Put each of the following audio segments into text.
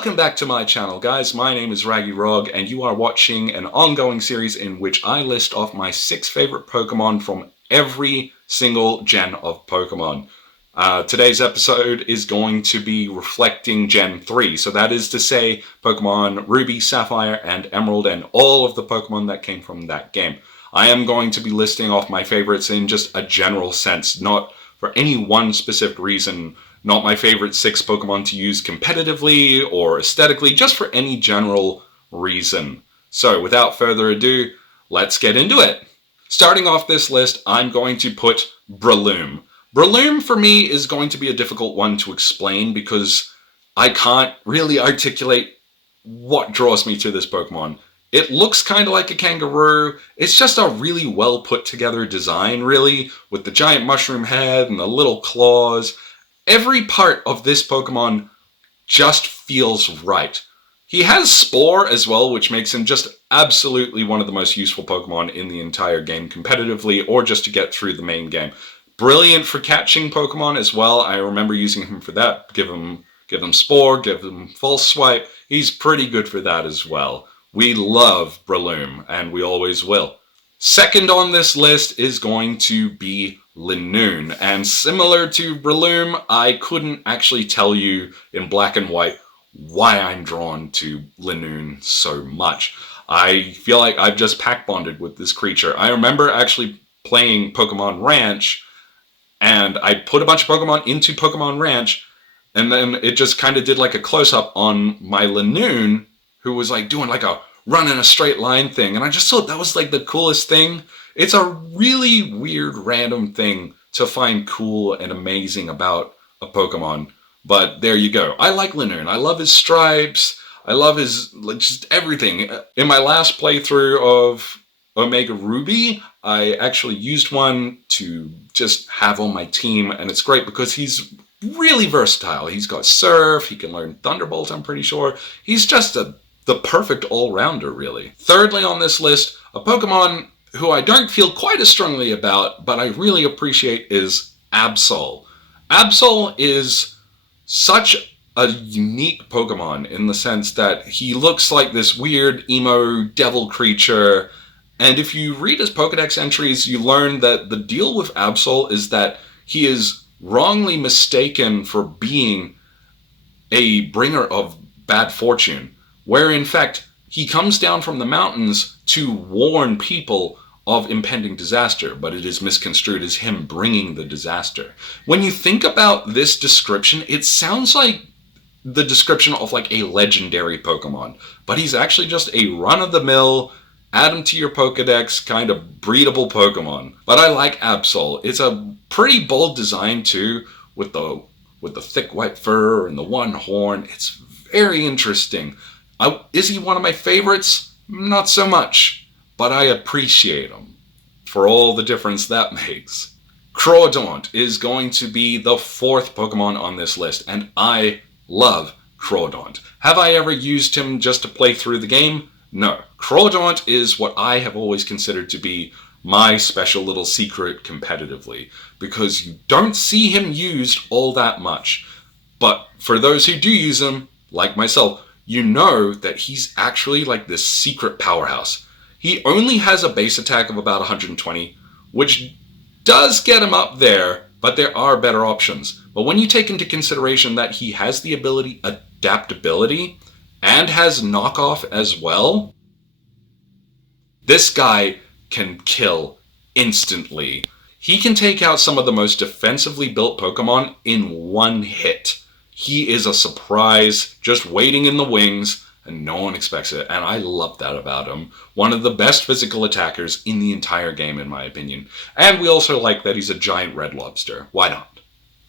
Welcome back to my channel, guys. My name is Raggy Rog, and you are watching an ongoing series in which I list off my 6 favorite Pokemon from every single gen of Pokemon. Today's episode is going to be reflecting Gen 3, so that is to say Pokemon Ruby, Sapphire, and Emerald, and all of the Pokemon that came from that game. I am going to be listing off my favorites in just a general sense, not for any one specific reason, not my favorite 6 Pokemon to use competitively or aesthetically, just for any general reason. So without further ado, let's get into it. Starting off this list, I'm going to put Breloom. Breloom for me is going to be a difficult one to explain because I can't really articulate what draws me to this Pokemon. It looks kind of like a kangaroo. It's just a really well put together design, really, with the giant mushroom head and the little claws. Every part of this Pokemon just feels right. He has Spore as well, which makes him just absolutely one of the most useful Pokemon in the entire game competitively or just to get through the main game. Brilliant for catching Pokemon as well. I remember using him for that. Give him Spore, give him False Swipe. He's pretty good for that as well. We love Breloom, and we always will. Second on this list is going to be Lanoon, and similar to Breloom, I couldn't actually tell you in black and white why I'm drawn to Lanoon so much. I feel like I've just pack bonded with this creature. I remember actually playing Pokemon Ranch, and I put a bunch of Pokemon into Pokemon Ranch, and then it just kind of did like a close-up on my Lanoon, who was like doing like a run in a straight line thing, and I just thought that was like the coolest thing. It's a really weird random thing to find cool and amazing about a Pokemon, but there you go. I like Lanoon. I love his stripes. I love his, like, just everything. In my last playthrough of Omega Ruby, I actually used one to just have on my team, and it's great because he's really versatile. He's got Surf, he can learn Thunderbolt, I'm pretty sure. He's just the perfect all-rounder, really. Thirdly on this list, a Pokemon who I don't feel quite as strongly about, but I really appreciate, is Absol. Absol is such a unique Pokemon in the sense that he looks like this weird emo devil creature, and if you read his Pokedex entries, you learn that the deal with Absol is that he is wrongly mistaken for being a bringer of bad fortune, where in fact he comes down from the mountains to warn people of impending disaster, but it is misconstrued as him bringing the disaster. When you think about this description, it sounds like the description of like a legendary Pokemon, but he's actually just a run-of-the-mill, add him to your Pokedex kind of breedable Pokemon. But I like Absol. It's a pretty bold design too, with the thick white fur and the one horn. It's very interesting. Is he one of my favorites? Not so much, but I appreciate him for all the difference that makes. Crudant is going to be the 4th Pokemon on this list, and I love Crudant. Have I ever used him just to play through the game? No. Crudant is what I have always considered to be my special little secret competitively, because you don't see him used all that much. But for those who do use him, like myself, you know that he's actually like this secret powerhouse. He only has a base attack of about 120, which does get him up there, but there are better options. But when you take into consideration that he has the ability adaptability and has knockoff as well, this guy can kill instantly. He can take out some of the most defensively built Pokemon in one hit. He is a surprise, just waiting in the wings, and no one expects it, and I love that about him. One of the best physical attackers in the entire game, in my opinion. And we also like that he's a giant red lobster. Why not?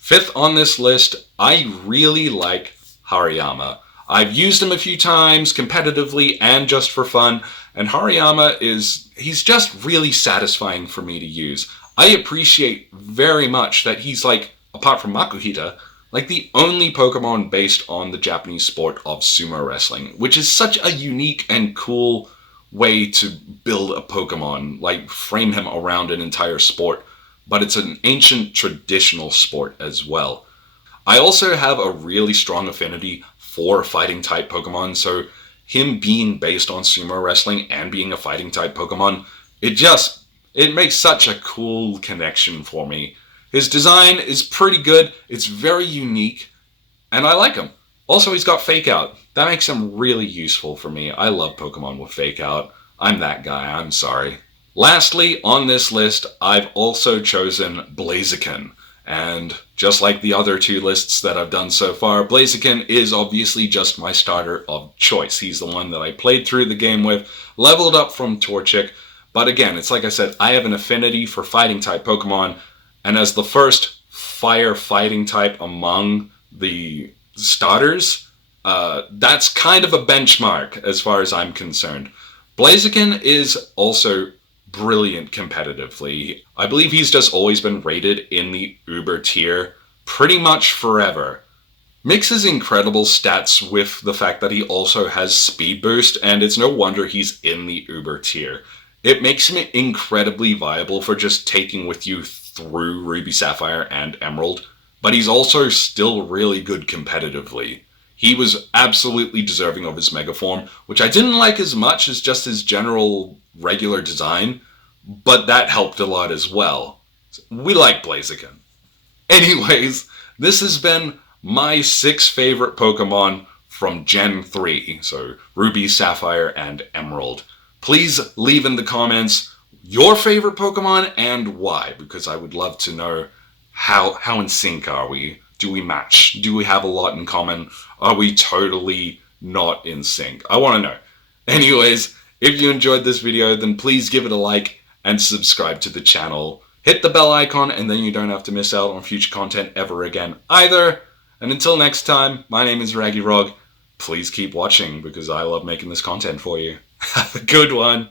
5th on this list, I really like Hariyama. I've used him a few times, competitively and just for fun, and Hariyama he's just really satisfying for me to use. I appreciate very much that he's like, apart from Makuhita, like the only Pokemon based on the Japanese sport of sumo wrestling, which is such a unique and cool way to build a Pokemon, like frame him around an entire sport. But it's an ancient traditional sport as well. I also have a really strong affinity for fighting type Pokemon, so him being based on sumo wrestling and being a fighting type Pokemon, it makes such a cool connection for me. His design is pretty good, it's very unique, and I like him. Also, he's got Fake Out. That makes him really useful for me. I love Pokemon with Fake Out. I'm that guy, I'm sorry. Lastly, on this list, I've also chosen Blaziken. And just like the other two lists that I've done so far, Blaziken is obviously just my starter of choice. He's the one that I played through the game with, leveled up from Torchic. But again, it's like I said, I have an affinity for fighting type Pokemon. And as the first fire fighting type among the starters, that's kind of a benchmark as far as I'm concerned. Blaziken is also brilliant competitively. I believe he's just always been rated in the Uber tier pretty much forever. Mixes incredible stats with the fact that he also has speed boost, and it's no wonder he's in the Uber tier. It makes him incredibly viable for just taking with you through Ruby, Sapphire, and Emerald, but he's also still really good competitively. He was absolutely deserving of his Mega Form, which I didn't like as much as just his general regular design, but that helped a lot as well. We like Blaziken. Anyways, this has been my 6 favorite Pokemon from Gen 3, so Ruby, Sapphire, and Emerald. Please leave in the comments your favorite Pokemon and why, because I would love to know how in sync are we? Do we match? Do we have a lot in common? Are we totally not in sync? I want to know. Anyways, if you enjoyed this video, then please give it a like and subscribe to the channel. Hit the bell icon and then you don't have to miss out on future content ever again either. And until next time, my name is Raggy Rog. Please keep watching because I love making this content for you. Have a good one.